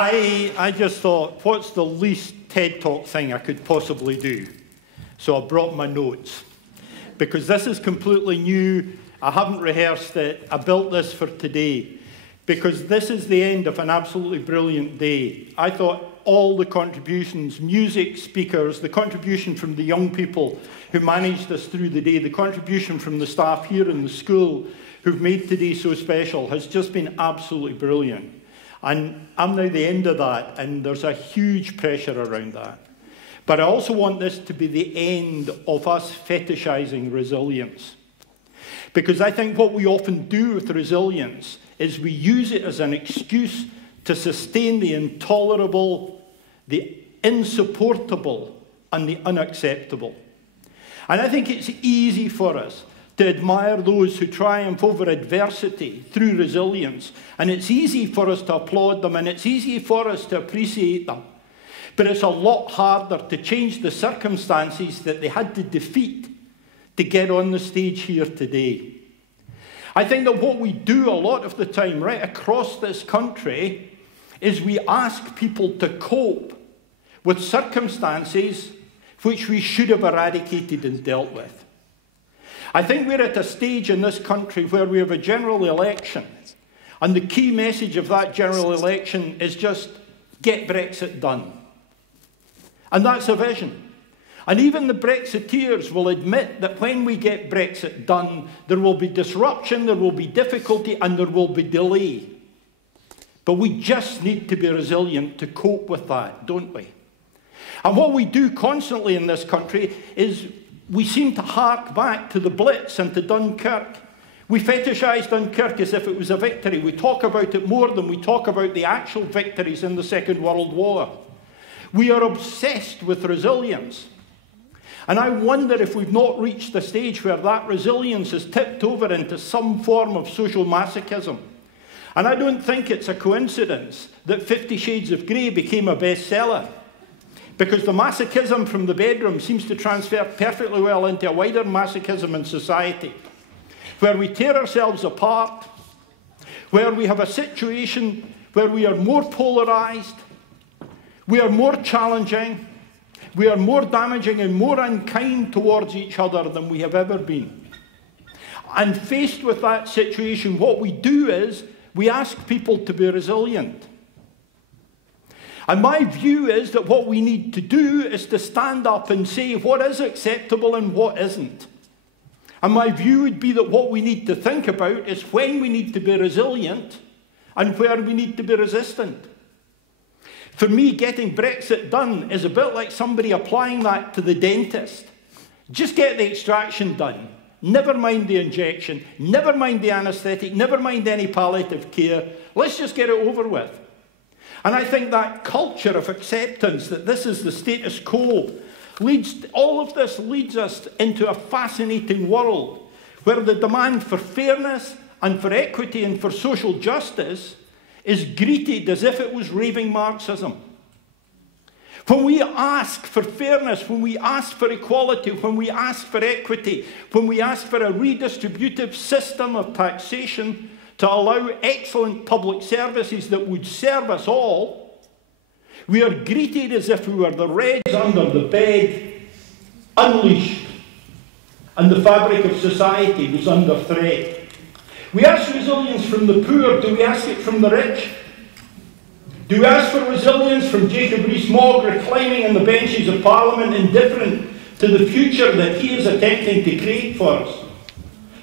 I just thought, what's the least TED Talk thing I could possibly do? So I brought my notes. Because this is completely new. I haven't rehearsed it. I built this for today. Because this is the end of an absolutely brilliant day. I thought all the contributions, music, speakers, the contribution from the young people who managed us through the day, the contribution from the staff here in the school who've made today so special has just been absolutely brilliant. And I'm now the end of that, and there's a huge pressure around that. But I also want this to be the end of us fetishizing resilience. Because I think what we often do with resilience is we use it as an excuse to sustain the intolerable, the insupportable, and the unacceptable. And I think it's easy for us to admire those who triumph over adversity through resilience. And it's easy for us to applaud them, and it's easy for us to appreciate them. But it's a lot harder to change the circumstances that they had to defeat to get on the stage here today. I think that what we do a lot of the time right across this country is we ask people to cope with circumstances which we should have eradicated and dealt with. I think we're at a stage in this country where we have a general election, and the key message of that general election is just get Brexit done. And that's a vision. And even the Brexiteers will admit that when we get Brexit done, there will be disruption, there will be difficulty, and there will be delay. But we just need to be resilient to cope with that, don't we? And what we do constantly in this country is we seem to hark back to the Blitz and to Dunkirk. We fetishize Dunkirk as if it was a victory. We talk about it more than we talk about the actual victories in the Second World War. We are obsessed with resilience. And I wonder if we've not reached the stage where that resilience is tipped over into some form of social masochism. And I don't think it's a coincidence that 50 Shades of Grey became a bestseller, because the masochism from the bedroom seems to transfer perfectly well into a wider masochism in society, where we tear ourselves apart, where we have a situation where we are more polarized, we are more challenging, we are more damaging and more unkind towards each other than we have ever been. And faced with that situation, what we do is we ask people to be resilient. And my view is that what we need to do is to stand up and say what is acceptable and what isn't. And my view would be that what we need to think about is when we need to be resilient and where we need to be resistant. For me, getting Brexit done is a bit like somebody applying that to the dentist. Just get the extraction done. Never mind the injection. Never mind the anaesthetic. Never mind any palliative care. Let's just get it over with. And I think that culture of acceptance, that this is the status quo, all of this leads us into a fascinating world where the demand for fairness and for equity and for social justice is greeted as if it was raving Marxism. When we ask for fairness, when we ask for equality, when we ask for equity, when we ask for a redistributive system of taxation to allow excellent public services that would serve us all, we are greeted as if we were the Reds under the bed, unleashed, and the fabric of society was under threat. We ask resilience from the poor. Do we ask it from the rich? Do we ask for resilience from Jacob Rees-Mogg reclining on the benches of Parliament, indifferent to the future that he is attempting to create for us?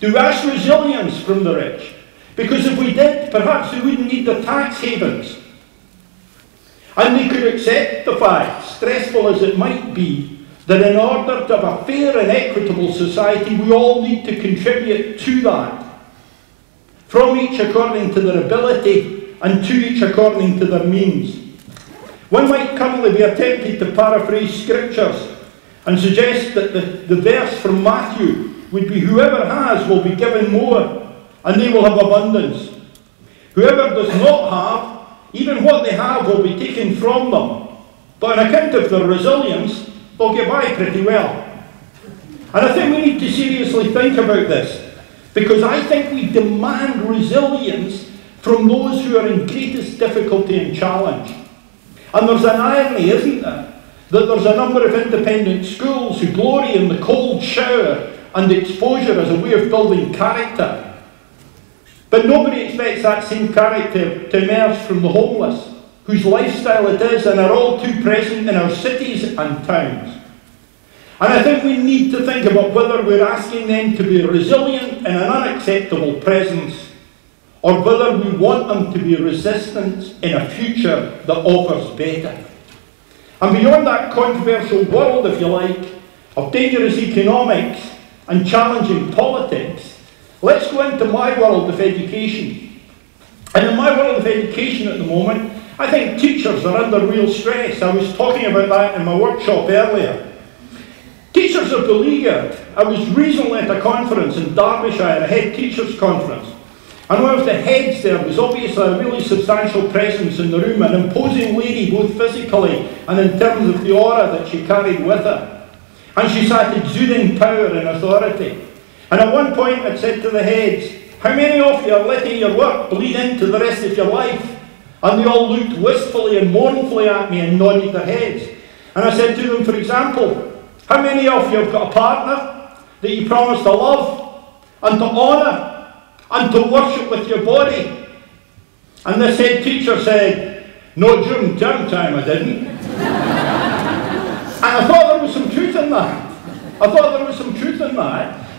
Do we ask resilience from the rich? Because if we did, perhaps we wouldn't need the tax havens. And we could accept the fact, stressful as it might be, that in order to have a fair and equitable society, we all need to contribute to that. From each according to their ability, and to each according to their means. One might currently be tempted to paraphrase scriptures and suggest that the verse from Matthew would be, whoever has will be given more, and they will have abundance. Whoever does not have, even what they have will be taken from them. But on account of their resilience, they'll get by pretty well. And I think we need to seriously think about this, because I think we demand resilience from those who are in greatest difficulty and challenge. And there's an irony, isn't there, that there's a number of independent schools who glory in the cold shower and exposure as a way of building character. But nobody expects that same character to emerge from the homeless, whose lifestyle it is and are all too present in our cities and towns. And I think we need to think about whether we're asking them to be resilient in an unacceptable presence, or whether we want them to be resistant in a future that offers better. And beyond that controversial world, if you like, of dangerous economics and challenging politics, let's go into my world of education. And in my world of education at the moment, I think teachers are under real stress. I was talking about that in my workshop earlier. Teachers are beleaguered. I was recently at a conference in Derbyshire, a head teachers conference. And one of the heads there was obviously a really substantial presence in the room, an imposing lady both physically and in terms of the aura that she carried with her. And she sat exuding power and authority. And at one point I said to the heads, how many of you are letting your work bleed into the rest of your life? And they all looked wistfully and mournfully at me and nodded their heads. And I said to them, for example, how many of you have got a partner that you promise to love and to honour and to worship with your body? And this head teacher said, no, during term time I didn't. And I thought there was some truth in that.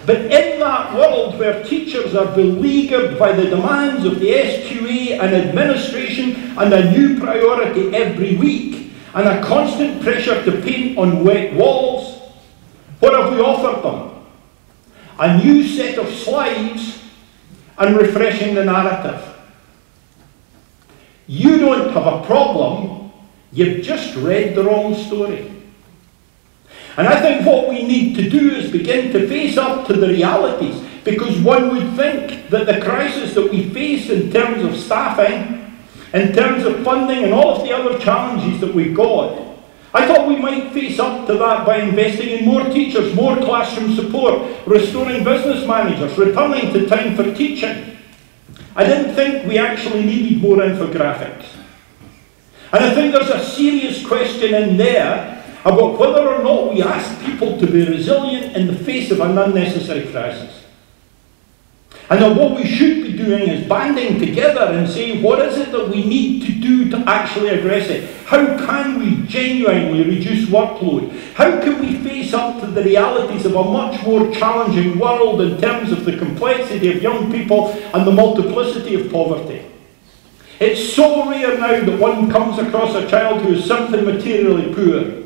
But in that world where teachers are beleaguered by the demands of the SQA and administration and a new priority every week and a constant pressure to paint on wet walls, what have we offered them? A new set of slides and refreshing the narrative. You don't have a problem, you've just read the wrong story. And I think what we need to do is begin to face up to the realities, because one would think that the crisis that we face in terms of staffing, in terms of funding and all of the other challenges that we've got, I thought we might face up to that by investing in more teachers, more classroom support, restoring business managers, returning to time for teaching. I didn't think we actually needed more infographics. And I think there's a serious question in there about whether or not we ask people to be resilient in the face of an unnecessary crisis. And that what we should be doing is banding together and saying, what is it that we need to do to actually address it? How can we genuinely reduce workload? How can we face up to the realities of a much more challenging world in terms of the complexity of young people and the multiplicity of poverty? It's so rare now that one comes across a child who is simply materially poor.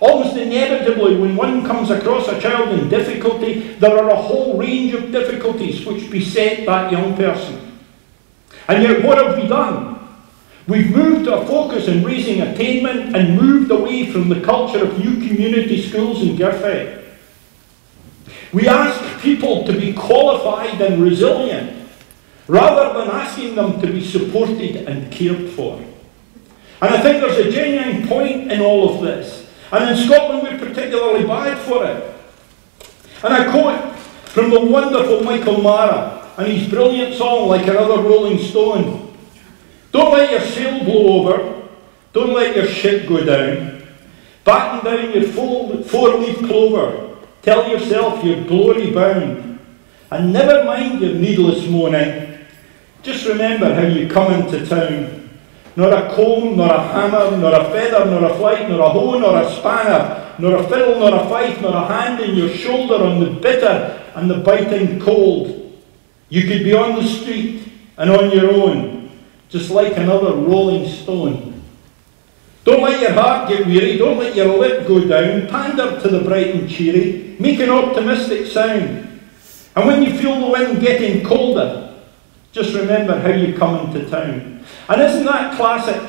Almost inevitably, when one comes across a child in difficulty, there are a whole range of difficulties which beset that young person. And yet, what have we done? We've moved our focus in raising attainment and moved away from the culture of new community schools in Girford. We ask people to be qualified and resilient, rather than asking them to be supported and cared for. And I think there's a genuine point in all of this. And in Scotland, we're particularly bad for it. And I quote from the wonderful Michael Mara and his brilliant song, Like Another Rolling Stone. Don't let your sail blow over. Don't let your ship go down. Batten down your four-leaf clover. Tell yourself you're glory bound. And never mind your needless moaning. Just remember how you come into town. Nor a comb, nor a hammer, nor a feather, nor a flight, nor a hoe, nor a spanner, nor a fiddle, nor a fife, nor a hand in your shoulder on the bitter and the biting cold. You could be on the street and on your own, just like another rolling stone. Don't let your heart get weary, don't let your lip go down, pander to the bright and cheery, make an optimistic sound. And when you feel the wind getting colder, just remember how you come into town. And isn't that classic?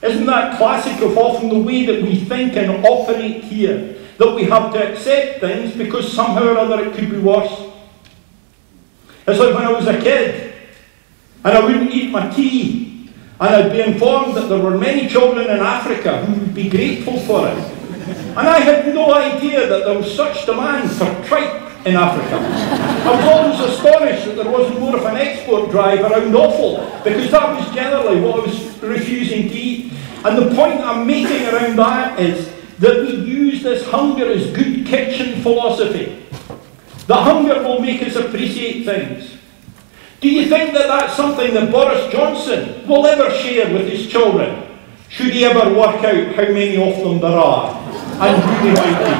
Isn't that classic of often the way that we think and operate here? That we have to accept things because somehow or other it could be worse. It's like when I was a kid and I wouldn't eat my tea and I'd be informed that there were many children in Africa who would be grateful for it. And I had no idea that there was such demand for tripe in Africa. I was always astonished that there wasn't more of an export drive around offal, because that was generally what I was refusing to eat. And the point I'm making around that is that we use this hunger as good kitchen philosophy. The hunger will make us appreciate things. Do you think that that's something that Boris Johnson will ever share with his children, should he ever work out how many of them there are and who they might be?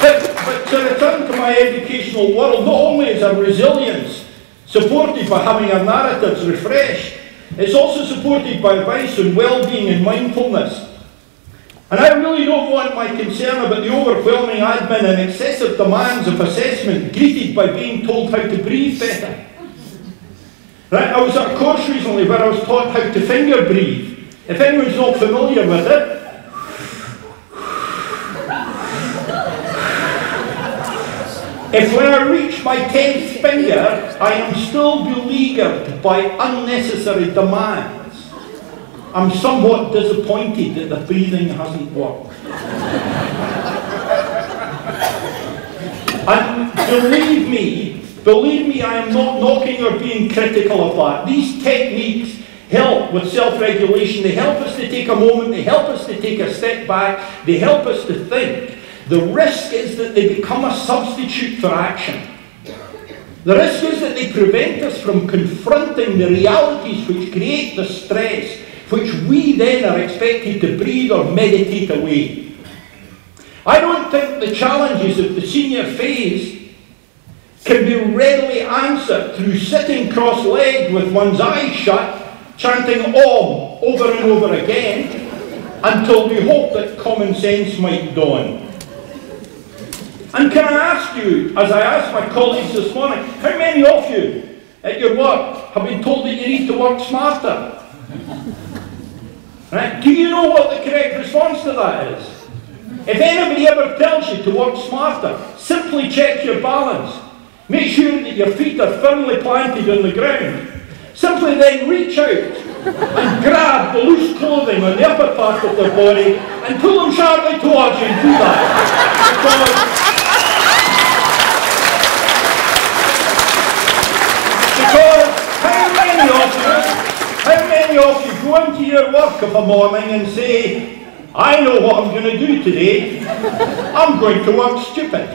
But to return to my educational world, not only is our resilience supported by having our narratives refreshed, it's also supported by advice on well-being and mindfulness. And I really don't want my concern about the overwhelming admin and excessive demands of assessment greeted by being told how to breathe better. Right? I was at a course recently where I was taught how to finger breathe. If anyone's not familiar with it, if when I reach my 10th finger, I am still beleaguered by unnecessary demands, I'm somewhat disappointed that the breathing hasn't worked. And believe me, I am not knocking or being critical of that. These techniques help with self-regulation. They help us to take a moment. They help us to take a step back. They help us to think. The risk is that they become a substitute for action. The risk is that they prevent us from confronting the realities which create the stress, which we then are expected to breathe or meditate away. I don't think the challenges of the senior phase can be readily answered through sitting cross-legged with one's eyes shut, chanting Om over and over again, until we hope that common sense might dawn. And can I ask you, as I asked my colleagues this morning, how many of you at your work have been told that you need to work smarter? Right? Do you know what the correct response to that is? If anybody ever tells you to work smarter, simply check your balance. Make sure that your feet are firmly planted on the ground. Simply then reach out and grab the loose clothing on the upper part of their body and pull them sharply towards you and do that. Because how many of you go into your work of a morning and say, I know what I'm going to do today. I'm going to work stupid.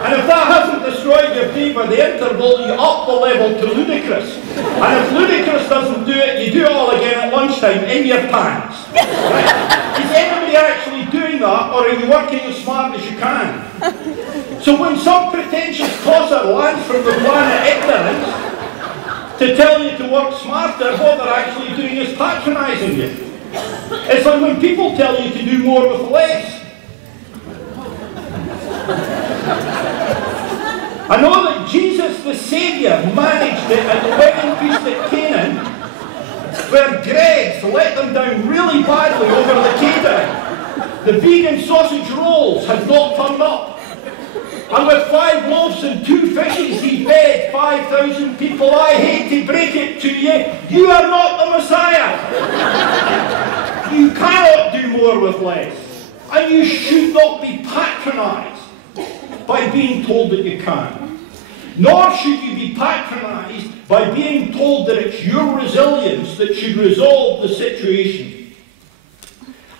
And if that hasn't destroyed your day by the interval, you up the level to ludicrous. And if ludicrous doesn't do it, you do it all again at lunchtime in your pants. Right? Is anybody actually doing that, or are you working as smart as you can? So when some pretentious tosser lands from the planet ignorance to tell you to work smarter, what they're actually doing is patronising you. It's like when people tell you to do more with less. I know that Jesus the Saviour managed it at the wedding feast at Canaan, where Greggs let them down really badly over the catering. The vegan sausage rolls had not turned up. And with 5 loaves and 2 fishes, he fed 5,000 people. I hate to break it to you, you are not the Messiah. You cannot do more with less. And you should not be patronised by being told that you can. Nor should you be patronised by being told that it's your resilience that should resolve the situation.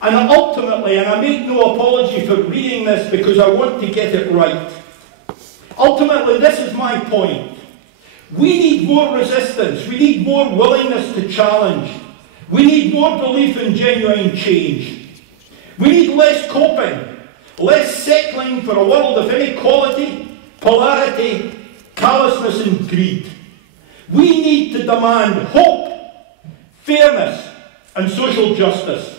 And ultimately, and I make no apology for reading this because I want to get it right, ultimately this is my point. We need more resistance. We need more willingness to challenge. We need more belief in genuine change. We need less coping, less settling for a world of inequality, polarity, callousness and greed. We need to demand hope, fairness and social justice.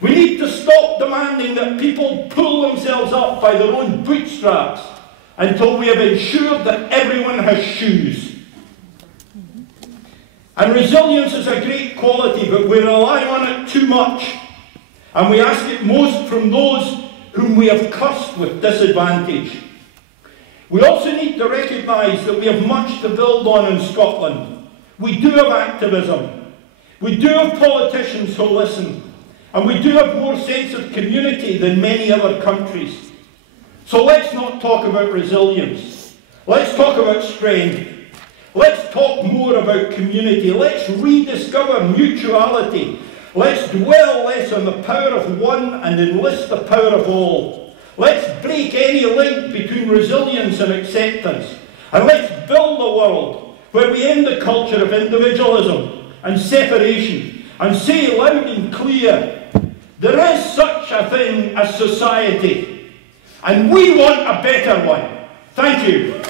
We need to stop demanding that people pull themselves up by their own bootstraps until we have ensured that everyone has shoes. And resilience is a great quality, but we rely on it too much. And we ask it most from those whom we have cursed with disadvantage. We also need to recognise that we have much to build on in Scotland. We do have activism. We do have politicians who listen. And we do have more sense of community than many other countries. So let's not talk about resilience. Let's talk about strength. Let's talk more about community. Let's rediscover mutuality. Let's dwell less on the power of one and enlist the power of all. Let's break any link between resilience and acceptance. And let's build a world where we end the culture of individualism and separation and say loud and clear, there is such a thing as society, and we want a better one. Thank you.